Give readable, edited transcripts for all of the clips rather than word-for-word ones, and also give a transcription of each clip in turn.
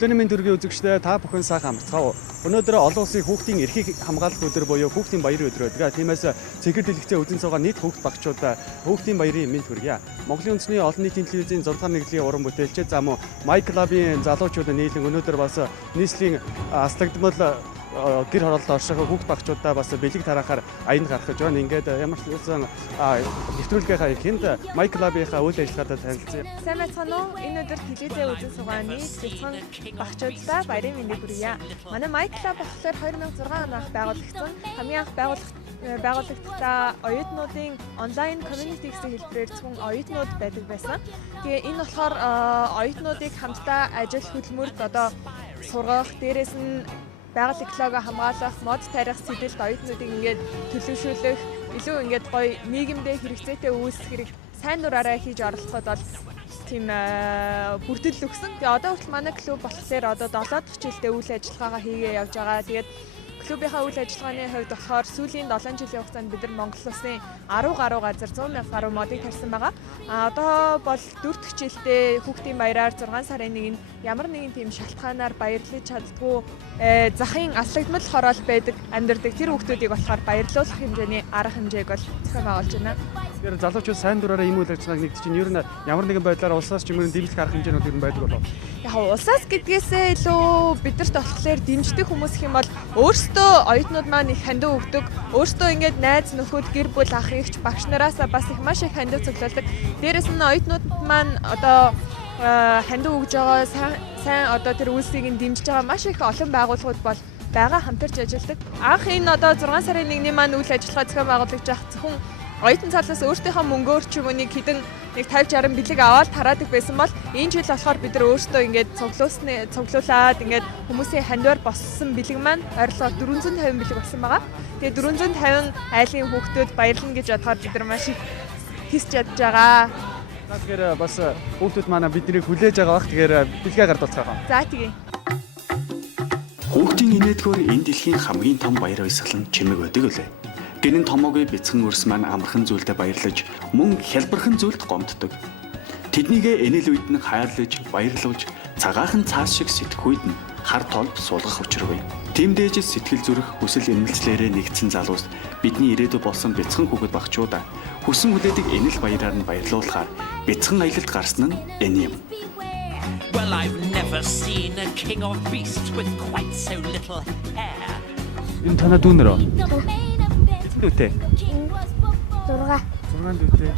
Өглөөний мэнд төргийн үзэгчдээ та бүхэн сайхан амарцгаав. Өнөөдөр олон улсын хүүхдийн эрхийг хамгаалах өдөр буюу хүүхдийн баярын өдөр байдаг. Тиймээс цэгэр дэлгэцээ үзэн суугаа нийт хүүхд багчуудаа хүүхдийн баярын мэнд хүргье. Монголын үндэсний олон нийтийн телевизийн 6 дугаар нэвтрүүлгийн уран бүтээлч зам Майк Клабын залуучууд нийлэн өнөөдөр бас нийслэлийн аслагдмал гэр хорооллоо оршихыг хүүхд багчуудаа бас бэлэг тараахаар аянд гаргаж байна. Ингээд ямар ч үсэн нэвтрүүлгийнхаа эхэнд Майк Клабынхаа үйл ажиллагаатай танилцъя. Сайн байцгаана уу? Энэ өдөр телевизээ үзэн суугааны цэцэн багчуудаа баярын мэндийг хүргье. Манай Майк Клаб болохоор 2006 оноос байгуулагдсан. Хамгийн анх байгуулагчдаа оюутнуудын онлайн community гэсэн хэлбэрээр зөвхөн оюутнууд байдаг байсан. Тэгээ энэ болохоор оюутнуудыг хамтдаа ажил хөдөлмөрт одоо сургах, дээрээс нь байгаль экологийг хамгаалах, мод тарих сэдвэлд оюутнуудыг ингээд төлөвшүүлэх, илүү ингээд гоё нийгэмдээ хэрэгцээтэй үйлчлэх хэрэг сайн дураараа хийж оролцоход бол тийм бүрдэл өгсөн. Тэгээ одоо хүртэл манай клуб болохоор одоо 7 дахь жилдээ үйл ажиллагаагаа хийгээ явж байгаа. Тэгээд клубийнхаа үйл ажиллагааны хувьд болохоор сүүлийн 7 жилийн хугацаанд бид нар Монгол улсын 10 гаруй газар 100 мянга гаруй модыг тарьсан байгаа. Одоо бол 4 дахь жилдээ хүүхдийн баяраар 6 сарын 1-нд ямар нэгэн тийм шалтгаанаар баярлаж чаддгүй захын аслагдмал хороол байдаг амьдардаг тэр хүүхдүүдийг болохоор баярлуулах хэмжээний арга хэмжээг бол зохион байгуулж байна. Тэгэхээр залуучууд сайн дураараа ийм үйл ажиллагааг нэгдэж чинь ер нь ямар нэгэн байдлаар улсаас ч юм уу дэмжлэг арга хэмжээнүүд ер нь байдаг болов. Яг улсаас гэдгээсээ илүү бидэрт болохоор дэмждэг хүмүүс их юм бол өөрсдөө оюутнууд маань их хандив өгдөг. Өөрсдөө ингээд найз нөхөд гэр бүл ах эгч багш нараасаа бас их маш их хандив цуглуулдаг. Дээрээс нь оюутнууд маань одоо хандив өгж байгаа сайн одоо тэр үйлсийг нь дэмжиж байгаа маш их олон байгууллагууд бол байгаа хамтарч ажилладаг. Анх энэ одоо 6 сарын 1-ний маань үйл ажиллагаа зохион байгуулагдаж байгаа зөвхөн оюутан цалаас өөртөөхөө мөнгөөр ч юм уу нэг хэдэн 50-60 бэлэг аваад тараадаг байсан бол энэ жил болохоор бид нар өөрсдөө ингээд цуглуулад ингээд хүмүүсийн хандивар боссон бэлэг маань ойролцоогоор 450 бэлэг болсон байгаа. Тэгээ 450 айлын хүүхдүүд баярлна гэж бодохоор бид нар маш их хийсч ядж байгаа. Тэгэхээр бас хүүхдүүд манай биднийг хүлээж байгаа бах. Тэгэхээр бэлгээ гардуулцгаах. За тэгье. Хүүхдийн инээдгөөр энэ дэлхийн хамгийн том баяр баясгалан чимэг байдаг үлээ. Гэнэн томоогийн бяцхан өрс маань амархан зүйлдэ баярлаж, мөн хялбархан зүйлд гомддог. Тэднийгээ энэл үед нь хайрлаж, баярлуулж, цагаахан цаас шиг сэтгэх үед нь хар толб суулгах учиргүй. Тэмдээж сэтгэл зүрэх, хүсэл эрмэлзлээрээ нэгдсэн залуус бидний ирээдүй болсон бяцхан хүүхэд багчуудаа хүсэн хүлээдэг энэл баяраар нь баярлуулахаар бяцхан аялалд гарсан нь энэ юм. Well, I've never seen a king of beasts with quite so little hair. Энэ танаа дүүнэрөө. Дүүтэй. 6 дүүтэй.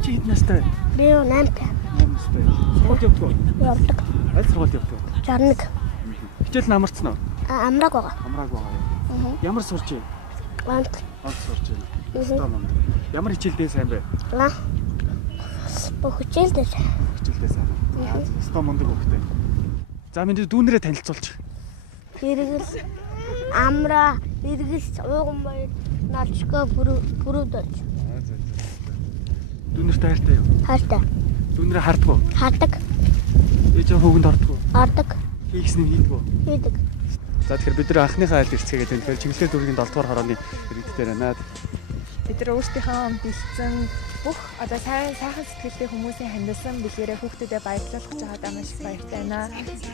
Чи хэд настай? Би 8 та. 8 настай. Сургууль явдаг уу? Явдаг. Аль сургууль явдаг? 61. Хичээл нь амарцсан уу? Амрааг байгаа. Амрааг байгаа. Ямар сурч байна? Лант. Онц сурч байна. Ямар хичээлдээ сайн бэ? Хичээлдээ. Хичээлдээ сайн. Стом мундаг хөхтэй. За минь дүүнэрээ танилцуулж. Хэрэгэл амра, хэрэгэл ууган баяр налчгаа бүрүүд болж. Дүүнэртэй хайртай юу? Хайртай. Дүүнэрээ харддаг уу? Хардаг. Ээж хүүгэнд ордог уу? Ордог. Хийхснийг хийдэг үү? Хийдэг. За тэгэхээр бид нар анхныхаа айлд ирцгээгээд байна. Тэгэхээр чиглэлээр дүүргийн 7 дугаар хорооны иргэдээр байна. Бид нар өөрсдийнхөө бэлдсэн бүх одоо сайхан сэтгэлтэй хүмүүсийн хандсан бэлгээрээ хүүхдүүдэд баярлуулах гэж байгаадаа маш их баяртай байна.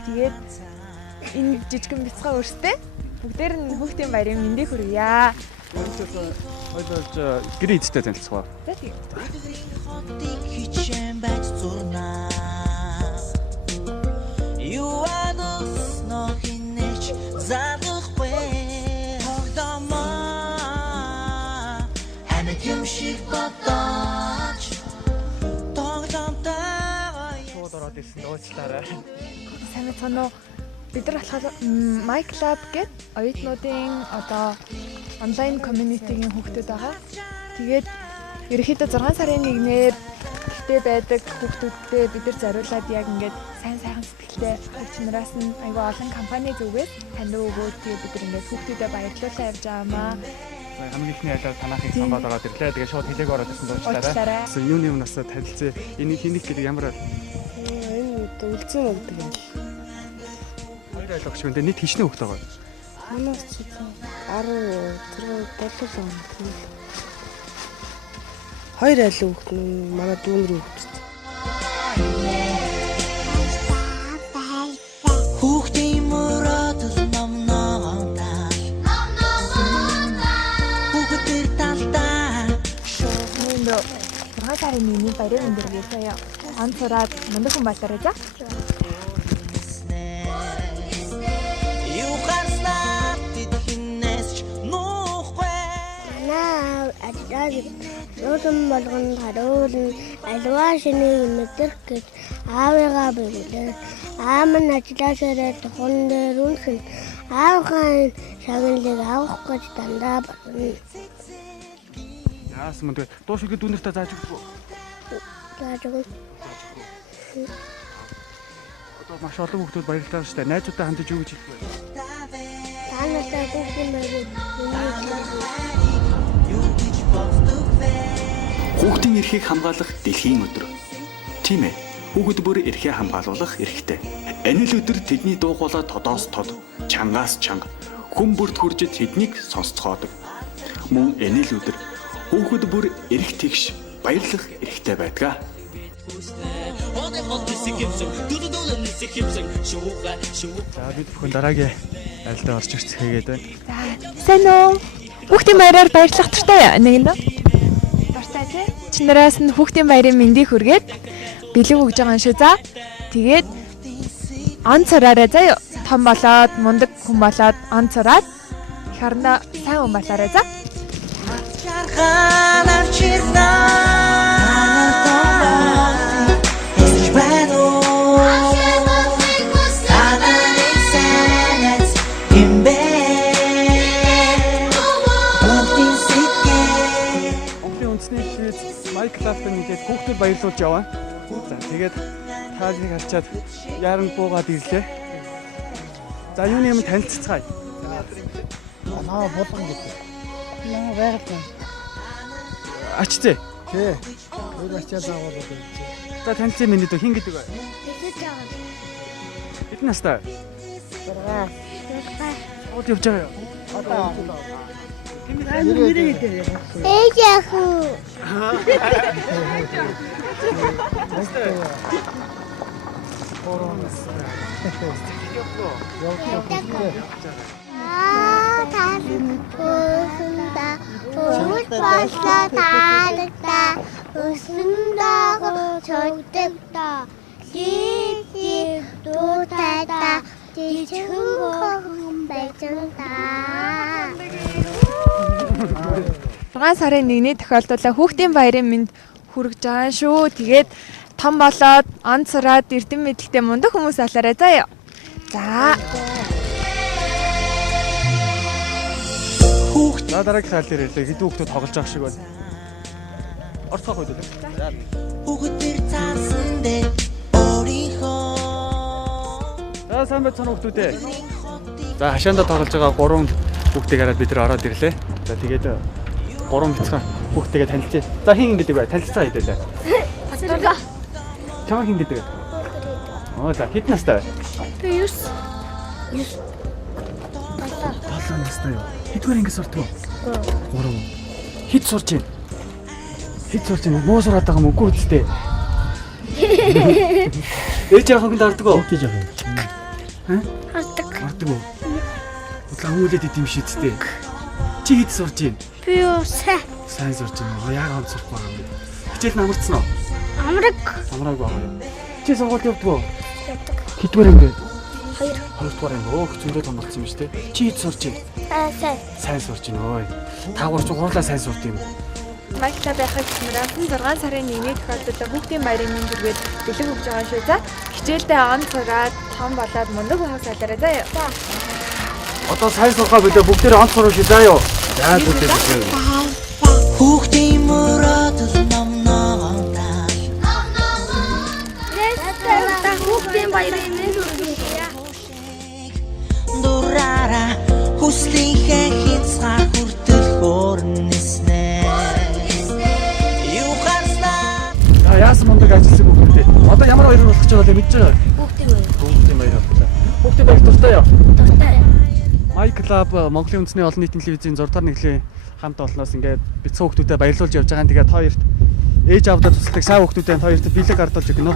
Тэгээд энэ жижигэн бяцхан өөртөө бүгдээр нь хүүхдийн баярын мэндийг хүргье. Ойлголж гэрээ эцтэй танилцгаа. За тийм. Ороод ирсэн дуучлаарай. Сайн мэцэнэ. Бид нар болохоор Майк Клаб гэдэг оюутнуудын одоо онлайн комьюнитигийн хүүхдүүд байгаа. Тэгээд ерөнхийдөө 6 сарын 1-ээр гэртээ байдаг хүүхдүүдтэй бид нар зориулаад яг ингээд сайхан сэтгэлтэй хүүхд нараас нь айгүй олон компани зүгээс танд өгөөд тэгээд бид нар ингээд хүүхдүүдэд баярлуулаа явж байгаамаа. Хамгийн ихний айлаар танахыг самбаад ороод ирлээ. Тэгээд шууд хэлээг ороод ирсэн дуучлаарай. Юуны өмнөөс танилцээ. Энийг хийх гэдэг ямар Үлцэн өгдөг юм. Хоёр айлгч мэндэ нийт хичнээн хөхтэй байгаа. Манаас чи 10 7 он. Хоёр айл өгд нь манай дүүнэр өгдөг. заяа. Он сураад мундаг хүн болоорой за. Манай ажлаар нуусан болгонд харуулна аливаа шинийг мэдрэх гэж аавыгаа бигүүлээ. Аав нь ажилласараа тухан дээр үнхэн аавын шагналыг авах гэж дандаа бодно. Яасан мөн тэгээ дуу шүлгээ дүүнэртээ зааж өгөх үү? Зааж өгнө. Одоо маш олон хүмүүс баярлалаа шүү дээ. Найзуудаа хандаж юу гэж хэлэх вэ? Та нартай бүгд маяг Хүүхдийн эрхийг хамгаалах дэлхийн өдөр. Тийм ээ. Хүүхэд бүр эрхээ хамгаалуулах эрхтэй. Энэ л өдөр тэдний дуугуулаа тодоос тод, чангаас чанга, хүн бүрт хүрж тэднийг сонсцгоодог. Мөн энэ л өдөр хүүхэд бүр эрх тэгш баярлах эрхтэй байдаг. За бид бүхэн дараагийн айлдаа орж ирэх хийгээд байна. Сайн уу? Хүүхдийн баяраар баярлах туртай нэг нэ. Дуртай тий. Чинараас нь хүүхдийн баярын мэндийг хүргээд бэлэг өгж байгаа юм шүү за. Тэгээд он цараарай заяа. Том болоод мундаг хүн болоод он цараад их харна сайн хүн болоорой за. Үндэсний телевиз Майклафын нэгэд хүүхдүүд баярлуулж яваа. За тэгээд таалыг харчаад яран буугаад ирлээ. За юуны юм танилццгаая. Наа болгон гэдэг. Наа байгаль. Ачцээ. Тий. Өөр ачаад аваад байгаа. За танилцсан миний дөө хин гэдэг вэ? тэгэж байгаа. Хэдэн настай? Дургаа. Од явж байгаа юу? Одоо Ээж яах вэ? Таалында хөвөл боллоо таалагдаа өсөндөө чойдогдоо лип дутайда жижигхэн байжанда 6 сарын 1-ний тохиолдуулаа хүүхдийн баярын мэнд хүргэж байгаа шүү. Тэгээд том болоод он цараад эрдэм мэдлэгтэй мундаг хүмүүс болоорой заяа. За. За дараагийн хаал дээр ирлээ. Хэдэн хүүхдүүд тоглож байгаа шиг байна. Орцгоох үед үү? За сайн байцгаана хүүхдүүдээ. За хашаанда тоглож байгаа 3 хүүхдийг хараад бид нар ороод ирлээ. За тэгээд 3 бяцхан хүүхдтэйгээ танилцъя. За хин ингэдэг бай. Танилцсан хэдэлээ. Асарга. Чамаа хин гэдэг. Оо за хэдэн настай вэ? Би 9 7 настай юу? Хэдгээр ингэ сурдаг вэ? 3. Хэд сурч байна? Хэд сурч байна? Муу сураад байгаа юм уу? Үгүй үстэй. Ээж яаханд ордог уу? Гэж яах юм? хатдаг. Ордог уу? Удлаа хүмүүлээд идэм шийдтэй. Чи хэд сурч байна? Би усаа. Сайн сурч байна. Яг хамт сурах байгаа юм. Хичээл намарцсан уу? Амраг. Амрааг байгаа юу? Чи сургууль явдаг уу? Хэдгээр юм бэ? 2. 2 дугаар юм. Өөх зөндөө том болсон юм шүү дээ. Чи хэд сурч байна? Сайн. Сайн сурч байна ой. Та гурч гурлаа сайн сурд юм. Майклаа байхад чинараас 6 сарын 1-ний тохиолдуулаа хүүхдийн баярын мэнд хүргээд бэлэг өгж байгаа шүү за. Хичээлдээ он цараад том болоод мундаг хүмүүс болоорой заяа. Одоо сайн сурхаа билээ бүгдээр онц сурах шүү заа юу. За бүгдээ. Хүүхдийн мөрөдөл номноо Та хүүхдийн баярын мэнд хүргэе. дураараа хүслийнхээ хязгаар хүртэл хөөрнөснэ. Юу харснаа За яасан мундаг ажилласан бүгдээ. Одоо ямар баяр болох ч байгаа мэдэж байгаа. Хүүхдийн баяр боллоо. Хүүхдийн баяр дуртай юу? Дуртай. Майклаб Монголын үндэсний олон нийтийн телевизийн 6 дахь нэвтрүүлгийн хамт олноос ингээд бяцхан хүүхдүүдэд баярлуулж явж байгаа. Тэгээд хоёрт ээж авдаа тусалдаг сайн хүүхдүүдэд хоёрт бэлэг гардуулж өгнө.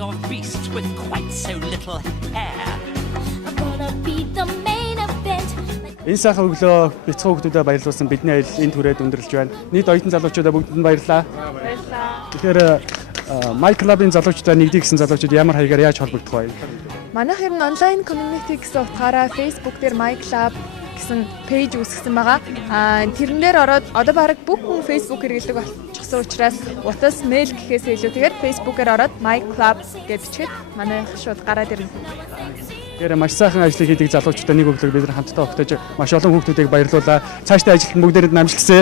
king of beasts with quite so little hair. I'm gonna be the main event. Энэ сайхан өглөө бяцхан хүүхдүүдэд баярлуулсан бидний аялал энэ түрээд өндөрлөж байна. Нийт оюутан залуучуудаа бүгдэнд баярлалаа. Тэгэхээр My Club-ын залуучуудаа нэгдий гэсэн залуучууд ямар хаягаар яаж холбогдох вэ? Манайх ер нь онлайн community гэсэн утгаараа Facebook дээр My Club гэсэн пэйж үүсгэсэн байгаа. Тэрэн дээр ороод одоо баг бүх хүн Facebook хэрэглэдэг болчихсон учраас утас мэйл гэхээс илүү тэгээд Facebook-ээр ороод My Club гэж бичгээд манай шууд гараад ирнэ. Тэгэхээр маш сайхан ажил хийдэг залуучуудаа нэг өглөө бид нар хамтдаа огтож маш олон хүүхдүүдийг баярлуулаа. Цаашдаа ажилтан бүгдээрэд намжлалсэ.